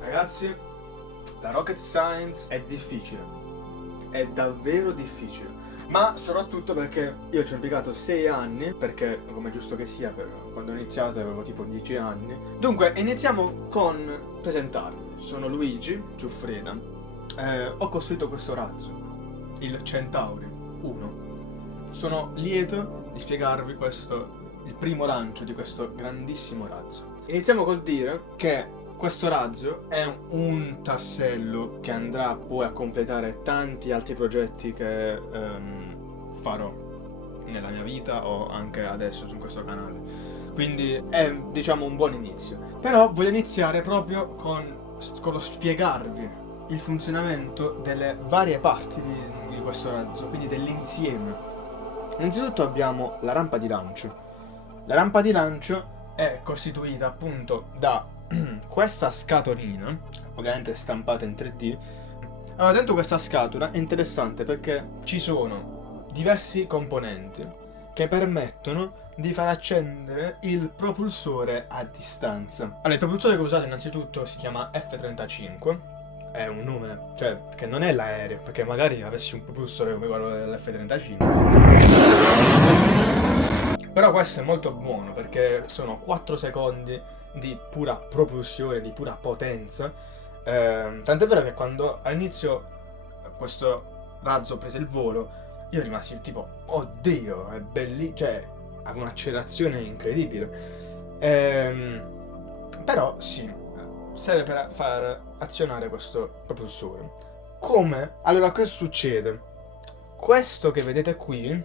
Ragazzi, la rocket science è difficile, è davvero difficile, ma soprattutto perché io ci ho impiegato 6 anni, perché come è giusto che sia, quando ho iniziato avevo tipo 10 anni. Dunque, iniziamo con presentarmi. Sono Luigi Giuffreda, ho costruito questo razzo, il Centauri 1. Sono lieto di spiegarvi il primo lancio di questo grandissimo razzo. Iniziamo col dire che questo razzo è un tassello che andrà poi a completare tanti altri progetti che farò nella mia vita o anche adesso su questo canale. Quindi è, diciamo, un buon inizio. Però voglio iniziare proprio con lo spiegarvi il funzionamento delle varie parti di questo razzo, quindi dell'insieme. Innanzitutto abbiamo la rampa di lancio. La rampa di lancio è costituita appunto da questa scatolina, ovviamente stampata in 3D. Allora, dentro questa scatola è interessante perché ci sono diversi componenti che permettono di far accendere il propulsore a distanza. Allora, il propulsore che ho usato innanzitutto si chiama F-35. È un nome, cioè, perché non è l'aereo, perché magari avessi un propulsore come quello dell'F-35. Però questo è molto buono perché sono 4 secondi di pura propulsione, di pura potenza. Tant'è vero che quando all'inizio questo razzo prese il volo, io rimasi tipo, oddio, è bellissimo, cioè, aveva un'accelerazione incredibile. Però sì, serve per far azionare questo propulsore. Come? Allora, cosa succede? Questo che vedete qui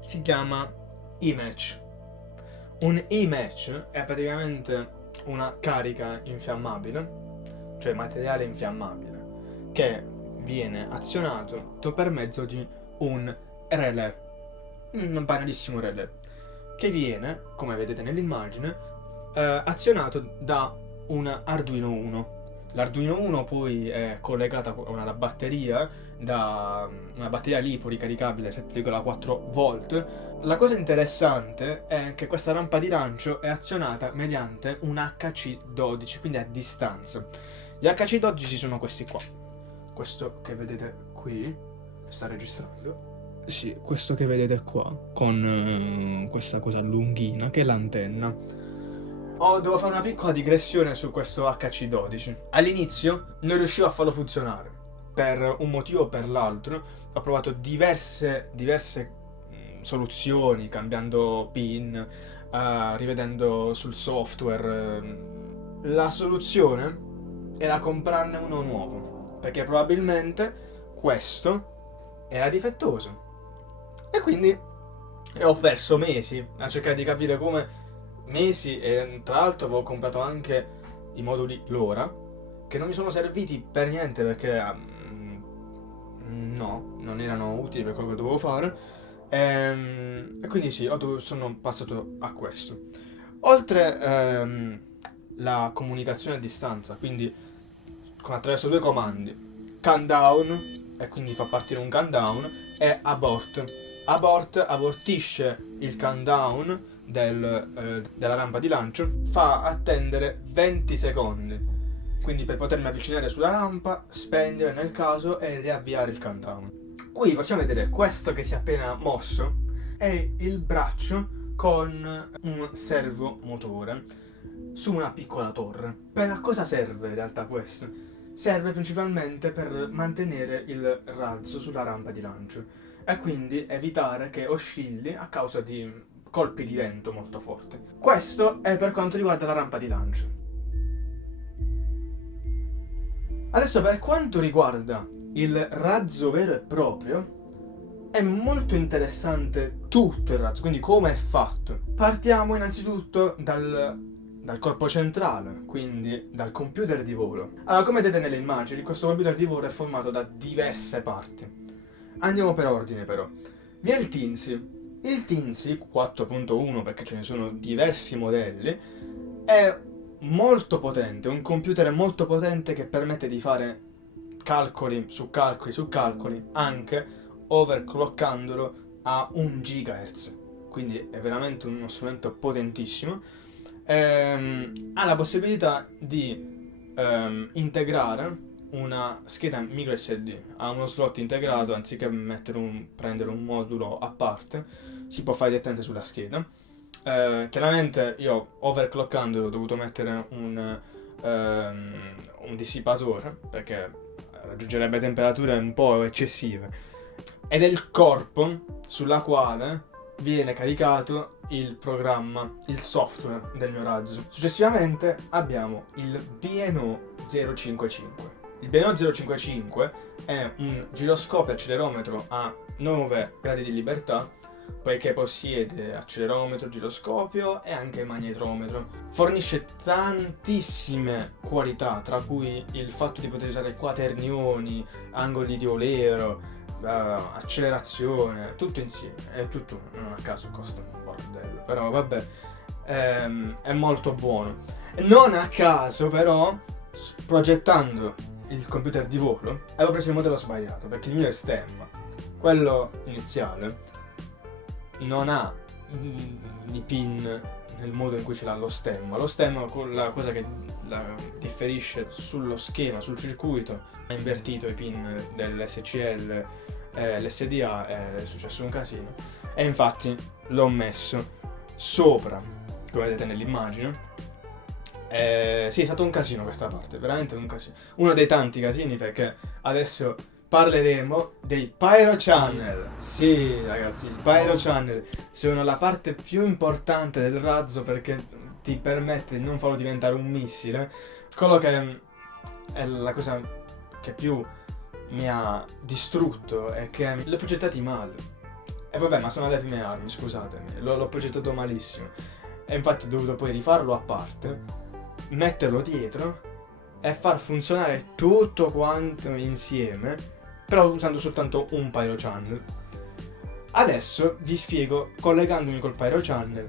si chiama e-match. Un e-match è praticamente una carica infiammabile, cioè materiale infiammabile, che viene azionato per mezzo di un relè, un banalissimo relè, che viene, come vedete nell'immagine, azionato da un Arduino 1. L'Arduino 1 poi è collegato a una batteria, da una batteria LiPo ricaricabile 7,4 volt. La cosa interessante è che questa rampa di lancio è azionata mediante un HC12, quindi a distanza. Gli HC12 sono questi qua. Questo che vedete qui, sta registrando? Sì, questo che vedete qua, con questa cosa lunghina, che è l'antenna. Devo fare una piccola digressione su questo HC12. All'inizio non riuscivo a farlo funzionare. Per un motivo o per l'altro ho provato diverse soluzioni, cambiando pin, rivedendo sul software. La soluzione era comprarne uno nuovo, perché probabilmente questo era difettoso. E quindi ho perso mesi a cercare di capire come. Mesi, e tra l'altro avevo comprato anche i moduli LoRa, che non mi sono serviti per niente perché no, non erano utili per quello che dovevo fare. E quindi sì, sono passato a questo. Oltre la comunicazione a distanza, quindi attraverso 2 comandi, countdown, e quindi fa partire un countdown, e abort. Abort abortisce il countdown della rampa di lancio, fa attendere 20 secondi. Quindi per potermi avvicinare sulla rampa, spegnere nel caso e riavviare il countdown. Qui possiamo vedere questo che si è appena mosso è il braccio con un servomotore su una piccola torre. Per a cosa serve in realtà questo? Serve principalmente per mantenere il razzo sulla rampa di lancio e quindi evitare che oscilli a causa di colpi di vento molto forti. Questo è per quanto riguarda la rampa di lancio. Adesso per quanto riguarda il razzo vero e proprio, è molto interessante tutto il razzo, quindi come è fatto. Partiamo innanzitutto dal corpo centrale, quindi dal computer di volo. Allora, come vedete nelle immagini, questo computer di volo è formato da diverse parti. Andiamo per ordine però. Vi è il Teensy. Il Teensy 4.1, perché ce ne sono diversi modelli, è molto potente, un computer molto potente che permette di fare calcoli su calcoli su calcoli, anche overclockandolo a 1 GHz. Quindi è veramente uno strumento potentissimo. Ha la possibilità di integrare una scheda micro SD, ha uno slot integrato, anziché prendere un modulo a parte, si può fare direttamente sulla scheda. Chiaramente io overclockando ho dovuto mettere un dissipatore, perché raggiungerebbe temperature un po' eccessive, ed è il corpo sulla quale viene caricato il programma, il software del mio razzo. Successivamente abbiamo il BNO 055. Il BNO 055 è un giroscopio accelerometro a 9 gradi di libertà, poiché possiede accelerometro, giroscopio e anche magnetrometro. Fornisce tantissime qualità, tra cui il fatto di poter usare quaternioni, angoli di Eulero, accelerazione, tutto insieme. È tutto, non a caso costa un bordello, però vabbè, è molto buono. Non a caso però, progettando il computer di volo, avevo preso il modello sbagliato, perché il mio è stemma, quello iniziale non ha i pin nel modo in cui ce l'ha lo stemma. Lo stemma, con la cosa che la differisce sullo schema, sul circuito, ha invertito i pin dell'SCL, l'SDA, è successo un casino. E infatti l'ho messo sopra, come vedete nell'immagine. Sì, è stato un casino questa parte, veramente un casino. Uno dei tanti casini, perché adesso parleremo dei Pyro Channel. Sì, ragazzi, i Pyro Channel sono la parte più importante del razzo, perché ti permette di non farlo diventare un missile. Quello che è la cosa che più mi ha distrutto è che li ho progettati male. E vabbè, ma sono le prime armi, scusatemi, l'ho progettato malissimo. E infatti ho dovuto poi rifarlo a parte, metterlo dietro e far funzionare tutto quanto insieme, però usando soltanto un Pyro Channel. Adesso vi spiego, collegandomi col Pyro Channel,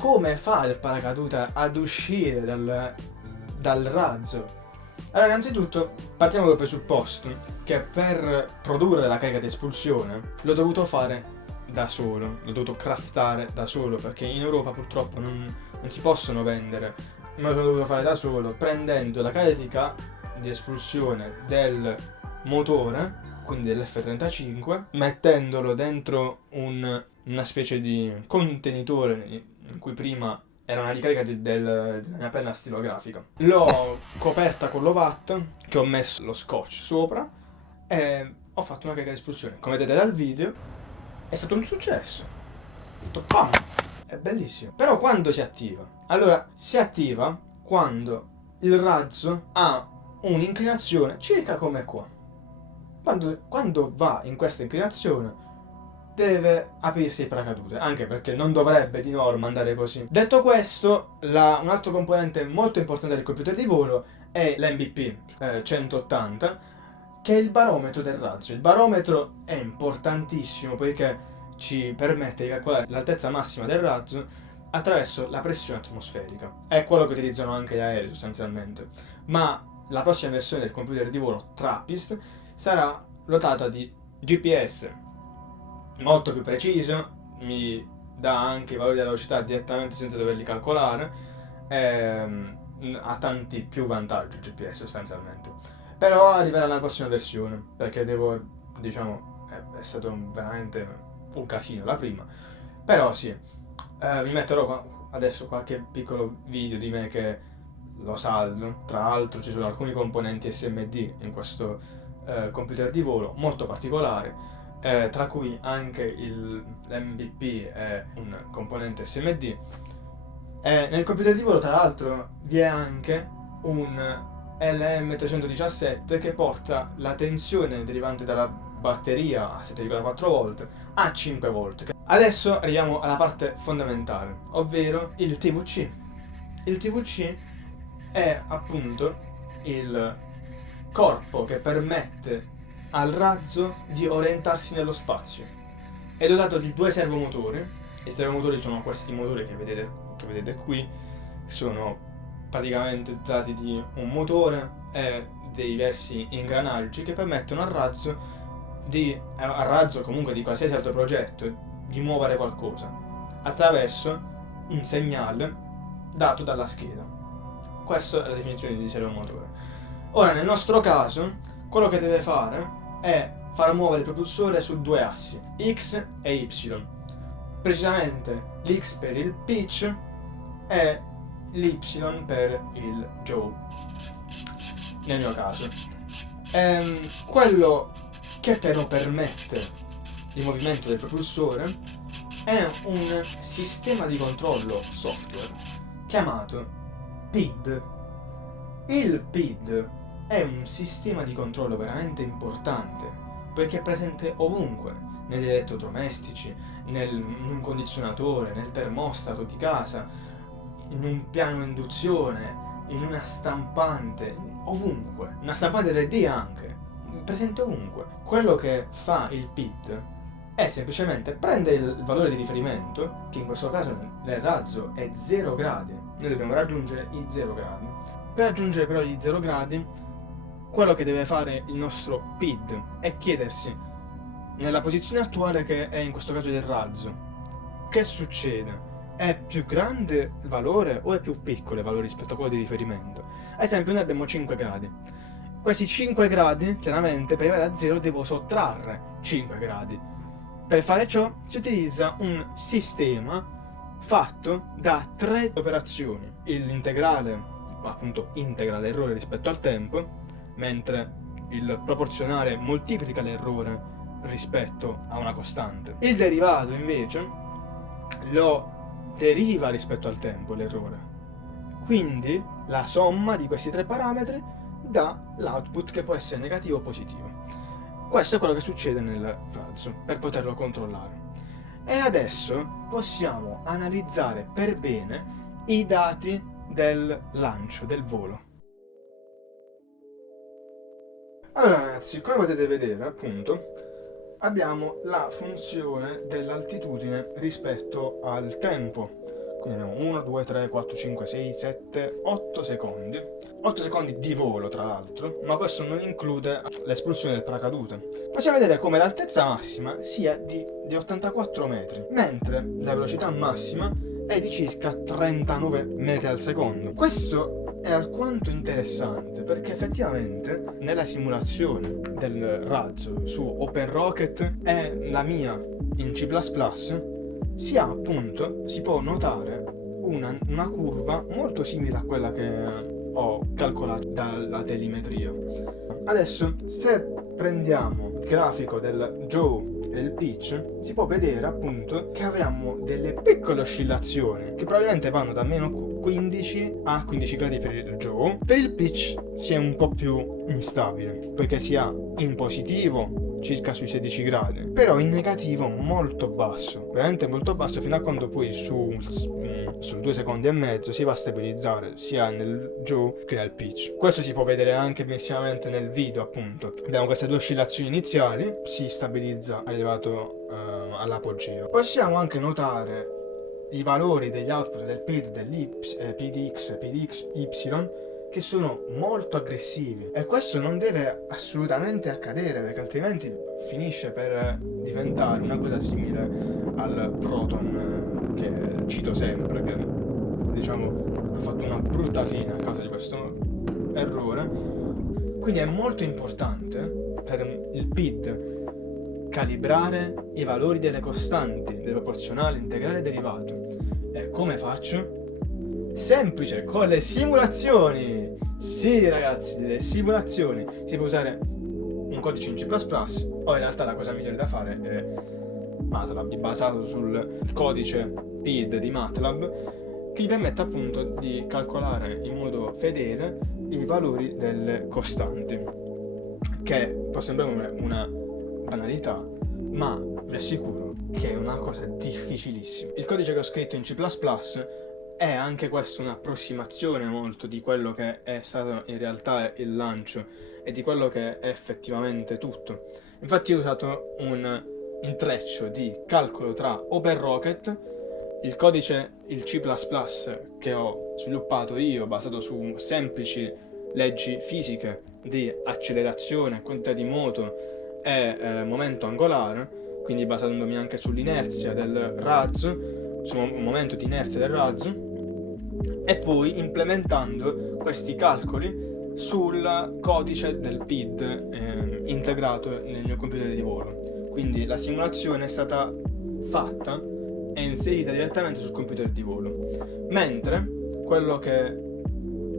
come fa il paracaduta ad uscire dal razzo. Allora, innanzitutto partiamo dal presupposto che per produrre la carica di espulsione l'ho dovuto fare da solo, l'ho dovuto craftare da solo, perché in Europa purtroppo non si possono vendere. Me lo sono dovuto fare da solo, prendendo la carica di espulsione del motore, quindi dell'F-35, mettendolo dentro una specie di contenitore in cui prima era una ricarica della mia penna stilografica. L'ho coperta con l'Ovat, ci ho messo lo scotch sopra e ho fatto una carica di espulsione. Come vedete dal video è stato un successo. Ho detto pam! È bellissimo. Però quando si attiva? Allora, si attiva quando il razzo ha un'inclinazione circa come qua. Quando va in questa inclinazione deve aprirsi il paracadute, anche perché non dovrebbe di norma andare così. Detto questo, un altro componente molto importante del computer di volo è l'MBP 180, che è il barometro del razzo. Il barometro è importantissimo poiché ci permette di calcolare l'altezza massima del razzo attraverso la pressione atmosferica. È quello che utilizzano anche gli aerei sostanzialmente. Ma la prossima versione del computer di volo TRAPPIST sarà dotata di GPS molto più preciso, mi dà anche i valori della velocità direttamente senza doverli calcolare, ha tanti più vantaggi il GPS sostanzialmente. Però arriverà nella prossima versione, perché è stato veramente un casino la prima. Però sì, vi metterò adesso qualche piccolo video di me che lo saldo. Tra l'altro ci sono alcuni componenti SMD in questo computer di volo molto particolare, tra cui anche l'MBP è un componente SMD. Nel computer di volo tra l'altro vi è anche un LM317 che porta la tensione derivante dalla batteria a 7,4 volt a 5 volt. Adesso arriviamo alla parte fondamentale, ovvero il TVC. Il TVC è appunto il corpo che permette al razzo di orientarsi nello spazio. È dotato di 2 servomotori. I servomotori sono questi motori che vedete qui, sono praticamente dotati di un motore e dei diversi ingranaggi che permettono al razzo comunque di qualsiasi altro progetto di muovere qualcosa attraverso un segnale dato dalla scheda. Questa è la definizione di servomotore. Ora, nel nostro caso, quello che deve fare è far muovere il propulsore su due assi, X e Y. Precisamente l'X per il pitch e l'Y per il yaw, nel mio caso. Quello che però permette il movimento del propulsore è un sistema di controllo software chiamato PID. Il PID è un sistema di controllo veramente importante perché è presente ovunque, negli elettrodomestici, in un condizionatore, nel termostato di casa, in un piano induzione, in una stampante, ovunque, una stampante 3D anche, presente ovunque. Quello che fa il PID è semplicemente prende il valore di riferimento, che in questo caso nel razzo è 0 gradi, noi dobbiamo raggiungere i 0 gradi. Per raggiungere però gli 0 gradi, quello che deve fare il nostro PID è chiedersi, nella posizione attuale che è in questo caso del razzo, che succede? È più grande il valore o è più piccolo il valore rispetto a quello di riferimento? Ad esempio noi abbiamo 5 gradi. Questi 5 gradi, chiaramente, per arrivare a 0 devo sottrarre 5 gradi. Per fare ciò si utilizza un sistema fatto da 3 operazioni. L'integrale, appunto, integra l'errore rispetto al tempo, mentre il proporzionale moltiplica l'errore rispetto a una costante. Il derivato, invece, lo deriva rispetto al tempo, l'errore. Quindi la somma di questi 3 parametri dà l'output che può essere negativo o positivo. Questo è quello che succede nel razzo per poterlo controllare. E adesso possiamo analizzare per bene i dati del lancio, del volo. Allora ragazzi, come potete vedere, appunto, abbiamo la funzione dell'altitudine rispetto al tempo. Quindi abbiamo 1, 2, 3, 4, 5, 6, 7, 8 secondi. 8 secondi di volo, tra l'altro, ma questo non include l'espulsione del paracadute. Possiamo vedere come l'altezza massima sia di 84 metri, mentre la velocità massima è di circa 39 metri al secondo. Questo è alquanto interessante perché effettivamente nella simulazione del razzo su OpenRocket e la mia in C++ si può notare una curva molto simile a quella che ho calcolato dalla telemetria. Adesso, se prendiamo il grafico del yaw e il pitch, si può vedere appunto che abbiamo delle piccole oscillazioni che probabilmente vanno da meno 15 a 15 gradi per il yaw. Per il pitch si è un po' più instabile, poiché si ha in positivo circa sui 16 gradi, però in negativo molto basso, veramente molto basso, fino a quando poi sul 2 secondi e mezzo si va a stabilizzare sia nel yaw che nel pitch. Questo si può vedere anche benissimamente nel video, appunto. Abbiamo queste due oscillazioni iniziali, si stabilizza arrivato all'apogeo. Possiamo anche notare i valori degli output del PID, PDX e PDY, che sono molto aggressivi, e questo non deve assolutamente accadere, perché altrimenti finisce per diventare una cosa simile al Proton, che cito sempre, che diciamo ha fatto una brutta fine a causa di questo errore. Quindi è molto importante per il PID calibrare i valori delle costanti, del proporzionale, integrale e derivato. E come faccio? Semplice, con le simulazioni! Sì ragazzi, le simulazioni! Si può usare un codice in C++, o in realtà la cosa migliore da fare è MATLAB, basato sul codice PID di MATLAB, che vi permette appunto di calcolare in modo fedele i valori delle costanti, che può sembrare una banalità, ma vi assicuro che è una cosa difficilissima. Il codice che ho scritto in C++ è anche questo un'approssimazione molto di quello che è stato in realtà il lancio e di quello che è effettivamente tutto. Infatti ho usato un intreccio di calcolo tra OpenRocket, il codice, il C++ che ho sviluppato io, basato su semplici leggi fisiche di accelerazione, quantità di moto e momento angolare, quindi basandomi anche sull'inerzia del razzo, sul momento di inerzia del razzo, e poi implementando questi calcoli sul codice del PID integrato nel mio computer di volo. Quindi la simulazione è stata fatta e inserita direttamente sul computer di volo, mentre quello che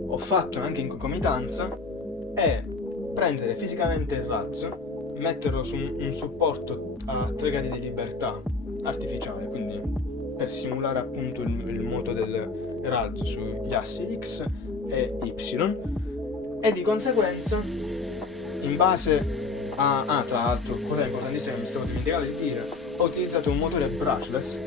ho fatto anche in concomitanza è prendere fisicamente il razzo, metterlo su un supporto a 3 gradi di libertà artificiale, quindi per simulare appunto il moto del razzo sugli assi X e Y, e di conseguenza, in base a tra l'altro, cosa importantissima che mi stavo dimenticando di dire, ho utilizzato un motore brushless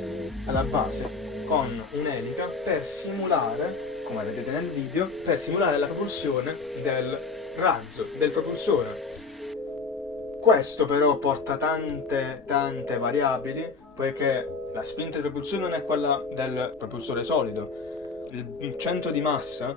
alla base con un'elica per simulare, come vedete nel video, per simulare la propulsione del razzo, del propulsore. Questo però porta tante variabili, poiché la spinta di propulsione non è quella del propulsore solido. Il centro di massa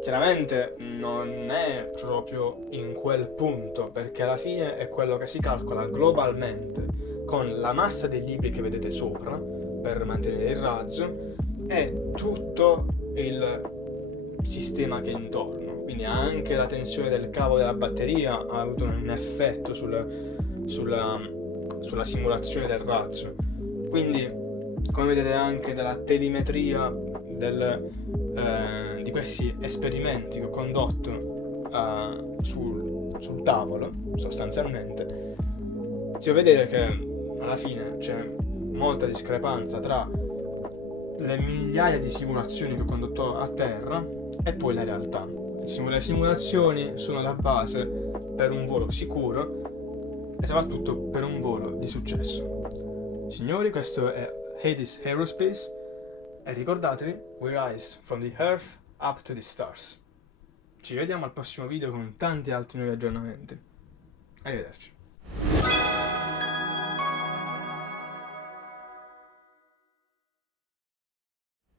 chiaramente non è proprio in quel punto, perché alla fine è quello che si calcola globalmente con la massa dei libri che vedete sopra per mantenere il razzo e tutto il sistema che è intorno. Quindi anche la tensione del cavo della batteria ha avuto un effetto sulla simulazione del razzo. Quindi, come vedete anche dalla telemetria di questi esperimenti che ho condotto sul tavolo, sostanzialmente, si può vedere che alla fine c'è molta discrepanza tra le migliaia di simulazioni che ho condotto a terra e poi la realtà. Le simulazioni sono la base per un volo sicuro e soprattutto per un volo di successo. Signori, questo è Hades Aerospace e ricordatevi, we rise from the earth up to the stars. Ci vediamo al prossimo video con tanti altri nuovi aggiornamenti. Arrivederci.